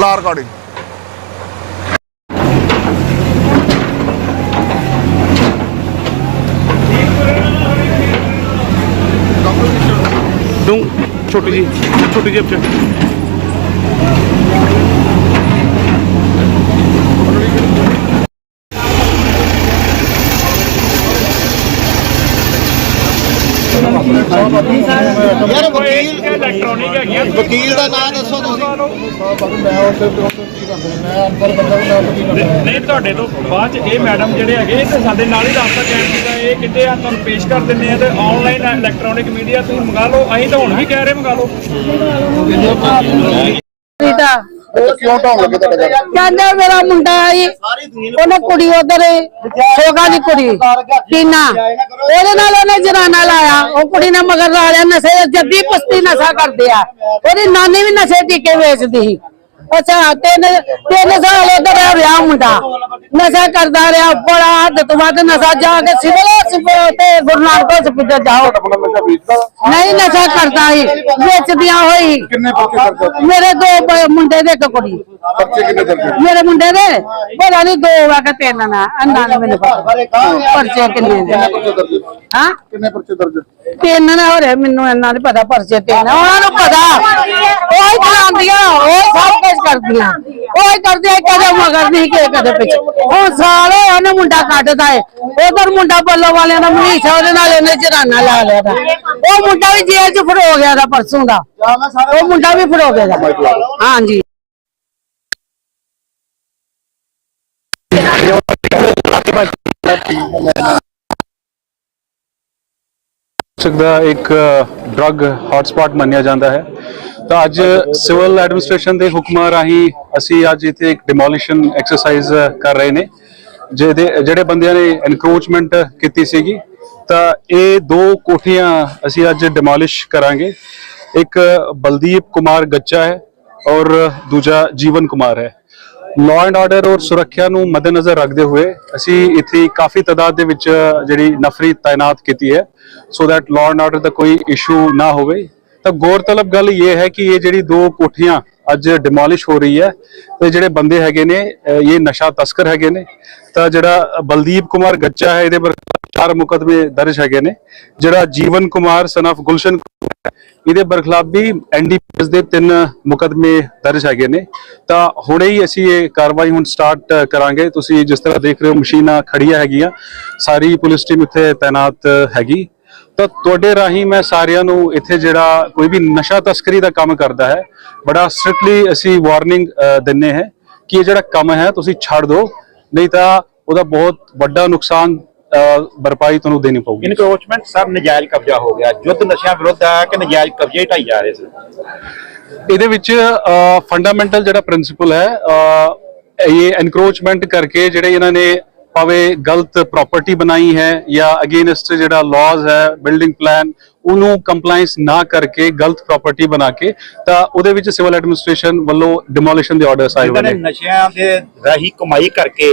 ਲਾ ਰਿਕਾਰਡਿੰਗ ਦੂੰ ਛੋਟੀ ਜੀ ਛੋਟੀ ਜਿਹੀ ਚ ਯਾਰ ਵਕੀਲ ਇਲੈਕਟ੍ਰੋਨਿਕ ਹੈਗੀਆਂ ਵਕੀਲ ਦਾ ਨਾਮ ਦੱਸੋ ਨਹੀਂ ਤੁਹਾਡੇ ਤੋਂ ਬਾਅਦ ਚ ਇਹ ਮੈਡਮ ਜਿਹੜੇ ਹੈਗੇ ਇਹ ਤੇ ਸਾਡੇ ਨਾਲ ਹੀ ਰਾਬਤਾ ਕਾਇਮ ਕੀਤਾ ਇਹ ਕਿਤੇ ਆ ਤੁਹਾਨੂੰ ਪੇਸ਼ ਕਰ ਦਿੰਦੇ ਆ ਤੇ ਆਨਲਾਈਨ ਇਲੈਕਟ੍ਰੋਨਿਕ ਮੀਡੀਆ ਤੁਸੀਂ ਮੰਗਾ ਲਓ। ਅਸੀਂ ਤਾਂ ਹੁਣ ਵੀ ਕਹਿ ਰਹੇ ਮੰਗਾ ਲਓ। ਰੀਤਾ ਕਿਉਂ ਢਾਉਣ ਲੱਗੇ ਤੁਹਾਡਾ ਘਰ ਕਹਿੰਦੇ ਮੇਰਾ ਮੁੰਡਾ ਆਈ ਉਹਨੇ ਕੁੜੀ ਉਧਰ ਸੋਗਾ ਦੀ ਕੁੜੀ ਟੀਨਾ ਉਹਦੇ ਨਾਲ ਉਹਨੇ ਜਨਾਨਾ ਲਾਇਆ ਉਹ ਕੁੜੀ ਨੇ ਮਗਰ ਲਾ ਲਿਆ ਨਸ਼ੇ ਜੱਦੀ ਪਸਤੀ ਨਸ਼ਾ ਕਰਦੇ ਆ। ਉਹਦੀ ਨਾਨੀ ਵੀ ਨਸ਼ੇ ਟੀਕੇ ਵੇਚਦੀ ਸੀ। ਅੱਛਾ ਤਿੰਨ ਤਿੰਨ ਸਾਲ ਉਧਰ ਰਿਹਾ ਮੁੰਡਾ। ਨਸ਼ਾ ਕਰਦਾ ਰਿਹਾ ਬੜਾ ਹੱਦ ਤੋਂ ਵੱਧ ਨਸ਼ਾ ਜਾ ਕੇ ਸਿਵਲ ਹਸਪਤਾਲ ਤੇ ਗੁਰੂ ਨਾਨਕ ਹਸਪਤਾਲ ਜਾਓ? ਨਹੀਂ ਨਸ਼ਾ ਕਰਦਾ ਸੀ ਵੇਚਦੀਆਂ ਹੋਈ। ਕਿੰਨੇ ਪਰਚੇ? ਮੇਰੇ ਦੋ ਮੁੰਡੇ ਦੇ ਇੱਕ ਕੁੜੀ। ਪਰਚੇ ਕਿੰਨੇ? ਮੇਰੇ ਮੁੰਡੇ ਦੇ? ਪਤਾ ਨਹੀਂ ਦੋ ਵਾ ਕਿ ਤਿੰਨ ਨਾ ਅੰਨਾ ਨੇ ਮੈਨੂੰ ਪਰਚੇ ਕਿੰਨੇ? ਹਾਂ? ਕਿੰਨੇ ਪਰਚੇ ਦਰਜ ਹੋਏ? ਤਿੰਨ ਨਾ ਹੋ ਰਹੇ ਮੈਨੂੰ ਇਹਨਾਂ ਨਹੀਂ ਪਤਾ ਪਰਚੇ ਤਿੰਨ ਆ। ਉਹਨਾਂ ਨੂੰ ਪਤਾ। ਉਹ ਹੀ ਚਲਾਉਂਦੀਆਂ ਉਹ ਸਭ ਕੁਝ ਕਰਦੀਆਂ। ਉਹ ਹੀ ਕਰਦੀਆਂ ਕਦੇ ਮਗਰ ਨਹੀਂ ਕਿ ਕਦੇ ਪਿੱਛੇ। ਹੁਣ ਸਾਲ ਹੋਇਆ ਉਹਨੇ ਮੁੰਡਾ ਕੱਢਦਾ ਏ। ਉਧਰ ਮੁੰਡਾ ਬੱਲੋ ਵਾਲਿਆਂ ਦਾ ਮਨੀਸ਼ਾ ਉਹਦੇ ਨਾਲ ਇਹਨੇ ਜਰਾਨਾ ਲਾ ਲਿਆ ਦਾ ਉਹ ਮੁੰਡਾ ਵੀ ਜੇਲ੍ਹ ਚ ਫੜੋ ਗਿਆ ਦਾ ਪਰਸੋਂ ਦਾ। ਉਹ ਮੁੰਡਾ ਵੀ ਫੜੋ ਗਿਆ ਦਾ ਹਾਂਜੀ। ਸਕਦਾ ਇੱਕ ਡਰੱਗ ਹੌਟਸਪੌਟ ਮੰਨਿਆ ਜਾਂਦਾ ਹੈ। ਤਾਂ ਅੱਜ ਸਿਵਲ ਐਡਮਿਨਿਸਟ੍ਰੇਸ਼ਨ ਦੇ ਹੁਕਮਾਂ ਰਾਹੀਂ ਅਸੀਂ ਅੱਜ ਇੱਥੇ ਇੱਕ ਡਿਮੋਲੀਸ਼ਨ ਐਕਸਰਸਾਈਜ਼ ਕਰ ਰਹੇ ਨੇ, ਜਿਹਦੇ, ਜਿਹੜੇ ਬੰਦਿਆਂ ਨੇ ਐਨਕਰੋਚਮੈਂਟ ਕੀਤੀ ਸੀਗੀ। ਤਾਂ ਇਹ ਦੋ ਕੋਠੀਆਂ ਅਸੀਂ ਅੱਜ ਡਿਮੋਲਿਸ਼ ਕਰਾਂਗੇ। ਇੱਕ ਬਲਦੀਪ ਕੁਮਾਰ ਗੱਚਾ ਹੈ ਔਰ ਦੂਜਾ ਜੀਵਨ ਕੁਮਾਰ ਹੈ। ਲਾਅ ਐਂਡ ਆਰਡਰ ਔਰ ਸੁਰੱਖਿਆ ਨੂੰ ਮੱਦੇਨਜ਼ਰ ਰੱਖਦੇ ਹੋਏ ਅਸੀਂ ਇੱਥੇ ਕਾਫੀ ਤਾਦਾਦ ਦੇ ਵਿੱਚ ਜਿਹੜੀ ਨਫਰੀ ਤਾਇਨਾਤ ਕੀਤੀ ਹੈ so that law and order ਦਾ ਕੋਈ ਇਸ਼ੂ ਨਾ ਹੋਵੇ। ਤਾਂ ਗੌਰਤਲਬ ਗੱਲ ਇਹ ਹੈ ਕਿ ਇਹ ਜਿਹੜੀ ਦੋ ਕੋਠੀਆਂ ਅੱਜ ਡਿਮੋਲਿਸ਼ ਹੋ ਰਹੀ ਹੈ, ਤੇ ਜਿਹੜੇ ਬੰਦੇ ਹੈਗੇ ਨੇ, ਇਹ ਨਸ਼ਾ ਤਸਕਰ ਹੈਗੇ ਨੇ। ਤਾਂ ਜਿਹੜਾ ਬਲਦੀਪ ਕੁਮਾਰ ਗੱਚਾ ਹੈ, ਇਹਦੇ ਪਰ ਚਾਰ ਮੁਕਦਮੇ ਦਰਜ ਹੈਗੇ ਨੇ, ਜਿਹੜਾ ਜੀਵਨ ਕੁਮਾਰ ਸਨ ਆਫ ਗੁਲਸ਼ਨ ਇਹਦੇ ਬਰਖਲਾਫ ਵੀ ਐਨਡੀਪੀਐਸ ਦੇ ਤਿੰਨ ਮੁਕਦਮੇ ਦਰਜ ਹੈਗੇ ਨੇ। ਤਾਂ ਹੁਣੇ ਹੀ ਅਸੀਂ ਇਹ ਕਾਰਵਾਈ ਹੁਣ ਸਟਾਰਟ ਕਰਾਂਗੇ। ਤੁਸੀਂ ਜਿਸ ਤਰ੍ਹਾਂ ਦੇਖ ਰਹੇ ਹੋ, ਮਸ਼ੀਨਾਂ ਖੜੀਆਂ ਹੈਗੀਆਂ। ਸਾਰੀ ਪੁਲਿਸ ਟੀਮ ਇੱਥੇ ਤਾਇਨਾਤ ਹੈਗੀ। ਤਾਂ ਤੁਹਾਡੇ ਰਾਹੀਂ ਮੈਂ ਸਾਰਿਆਂ ਨੂੰ ਇੱਥੇ ਜਿਹੜਾ ਕੋਈ ਵੀ ਨਸ਼ਾ ਤਸਕਰੀ ਦਾ ਕੰਮ ਕਰਦਾ ਹੈ, ਬੜਾ ਸਟ੍ਰਿਕਟਲੀ ਅਸੀਂ ਵਾਰਨਿੰਗ ਦਿੰਨੇ ਹੈ ਕਿ ਇਹ ਜਿਹੜਾ ਕੰਮ ਹੈ, ਤੁਸੀਂ ਛੱਡ ਦਿਓ। ਨਹੀਂ ਤਾਂ ਉਹਦਾ ਬਹੁਤ ਵੱਡਾ ਨੁਕਸਾਨ ਅਹ, ਭਰਪਾਈ ਤੁਹਾਨੂੰ ਦੇਣੀ ਪਊਗੀ। ਇਨਕਰੋਚਮੈਂਟ ਸਰ ਨਜਾਇਜ਼ ਕਬਜ਼ਾ ਹੋ ਗਿਆ। ਯੁੱਧ ਨਸ਼ਿਆਂ ਵਿਰੁੱਧ ਆ ਕਿ ਨਜਾਇਜ਼ ਕਬਜ਼ੇ ਢਾਈ ਜਾ ਰਹੇ ਸੀ? ਇਹਦੇ ਵਿੱਚ ਫੰਡਾਮੈਂਟਲ ਜਿਹੜਾ ਪ੍ਰਿੰਸੀਪਲ ਹੈ ਇਹ ਐਨਕਰੋਚਮੈਂਟ ਕਰਕੇ ਜਿਹੜੇ ਇਹਨਾਂ ਨੇ ਭਾਵੇਂ ਗਲਤ ਪ੍ਰਾਪਰਟੀ ਬਣਾਈ ਹੈ ਜਾਂ ਅਗੇਨਸਟ ਜਿਹੜਾ ਲਾਜ਼ ਹੈ ਬਿਲਡਿੰਗ ਪਲਾਨ ਉਹਨੂੰ ਕੰਪਲਾਈਂਸ ਨਾ ਕਰਕੇ ਗਲਤ ਪ੍ਰਾਪਰਟੀ ਬਣਾ ਕੇ ਤਾਂ ਉਹਦੇ ਵਿੱਚ ਸਿਵਲ ਐਡਮਿਨਿਸਟ੍ਰੇਸ਼ਨ ਵੱਲੋਂ ਡਿਮੋਲੀਸ਼ਨ ਦੇ ਆਰਡਰਸ ਆਏ ਹੋਏ ਨੇ ਨਸ਼ਿਆਂ ਦੇ ਰਾਹੀਂ ਕਮਾਈ ਕਰਕੇ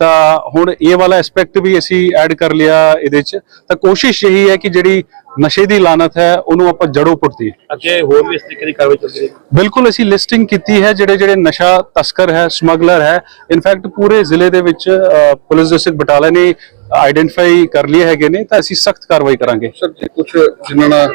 ਤਾਂ ਹੁਣ ਇਹ ਵਾਲਾ ਐਸਪੈਕਟ ਵੀ ਅਸੀਂ ਐਡ ਕਰ ਲਿਆ ਇਹਦੇ 'ਚ। ਤਾਂ ਕੋਸ਼ਿਸ਼ ਇਹੀ ਹੈ ਕਿ ਜਿਹੜੀ ਨਸ਼ੇ ਦੀ ਲਾਨਤ ਹੈ ਉਹਨੂੰ ਆਪਾਂ ਜੜੋਂ ਪੁੱਟੀਏ ਅੱਗੇ ਹੋਰ ਵੀ ਇਸ ਤਰੀਕੇ ਦੀ ਕਾਰਵਾਈ ਚੱਲ ਰਹੀ ਹੈ ਬਿਲਕੁਲ ਅਸੀਂ ਲਿਸਟਿੰਗ ਕੀਤੀ ਹੈ ਜਿਹੜੇ ਜਿਹੜੇ ਨਸ਼ਾ ਤਸਕਰ ਹੈ ਸਮਗਲਰ ਹੈ ਇਨਫੈਕਟ ਪੂਰੇ ਜ਼ਿਲ੍ਹੇ ਦੇ ਵਿੱਚ ਪੁਲਿਸ ਡਿਸਟ੍ਰਿਕਟ ਬਟਾਲਾ ਨੇ ਆਈਡੈਂਟੀਫਾਈ ਕਰ ਲਏ ਹੈਗੇ ਨੇ ਤਾਂ ਅਸੀਂ ਸਖਤ ਕਾਰਵਾਈ ਕਰਾਂਗੇ। ਸਰ ਜੀ ਕੁਝ ਜਿਨ੍ਹਾਂ ਨਾਲ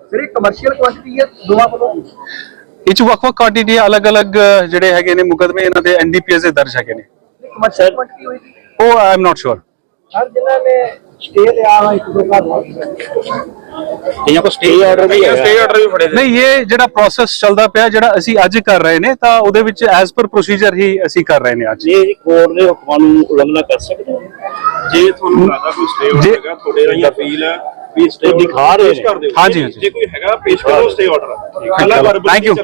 ਜਿਹੜੀ ਕਮਰਸ਼ੀਅਲ ਕੁਆਂਟੀਟੀ ਹੈ ਦੋਵਾਂ ਵੱਲੋਂ? ਇਹ ਚ ਵੱਖ-ਵੱਖ ਕੁਆਂਟੀਟੀ ਅਲੱਗ-ਅਲੱਗ ਜਿਹੜੇ ਹੈਗੇ ਨੇ ਮੁਕਦਮੇ ਇਹਨਾਂ ਦੇ ਐਨਡੀਪੀਐਸ ਦੇ ਦਰਜ ਹੈਗੇ ਨੇ। ਕਮਰਸ਼ੀਅਲ ਕੁਆਂਟੀਟੀ ਹੋਈ ਸੀ ਉਹ I am not sure sir ਜਿਨ੍ਹਾਂ ਨੇ ਸਟੇ ਲਿਆ ਇੱਕ ਦੋ ਘਰ ਕਈਆਂ ਕੋ ਸਟੇ ਆਰਡਰ ਵੀ ਹੈ ਸਟੇ ਆਰਡਰ ਵੀ ਫੜੇ ਨਹੀਂ ਇਹ ਜਿਹੜਾ ਪ੍ਰੋਸੈਸ ਚੱਲਦਾ ਪਿਆ ਜਿਹੜਾ ਅਸੀਂ ਅੱਜ ਕਰ ਰਹੇ ਨੇ ਤਾਂ ਉਹਦੇ ਵਿੱਚ ਐਜ਼ ਪਰ ਪ੍ਰੋਸੀਜਰ ਹੀ ਅਸੀਂ ਕਰ ਰਹੇ ਨੇ ਅੱਜ। ਇਹ ਕੋਰਟ ਦੇ ਹੁਕਮਾਂ ਨੂੰ ਉਲੰਘਣਾ ਕਰ ਸਕਦੇ ਹੋ? ਜੇ ਤੁਹਾਨੂੰ ਲੱਗਦਾ ਕੋਈ ਸਟੇ ਆਰਡਰ ਹੈਗਾ ਤੁਹਾਡੇ ਰਾਹੀਂ ਅਪੀਲ ਹੈ ਵੀ ਸਟੇ ਦਿਖਾ ਰਹੇ ਨੇ। ਹਾਂਜੀ, ਹਾਂਜੀ। ਜੇ ਕੋਈ ਹੈਗਾ ਪੇਸ਼ ਕਰੋ ਸਟੇ ਆਰਡਰ ਕੱਲਾ ਵਰਬਲ Thank you.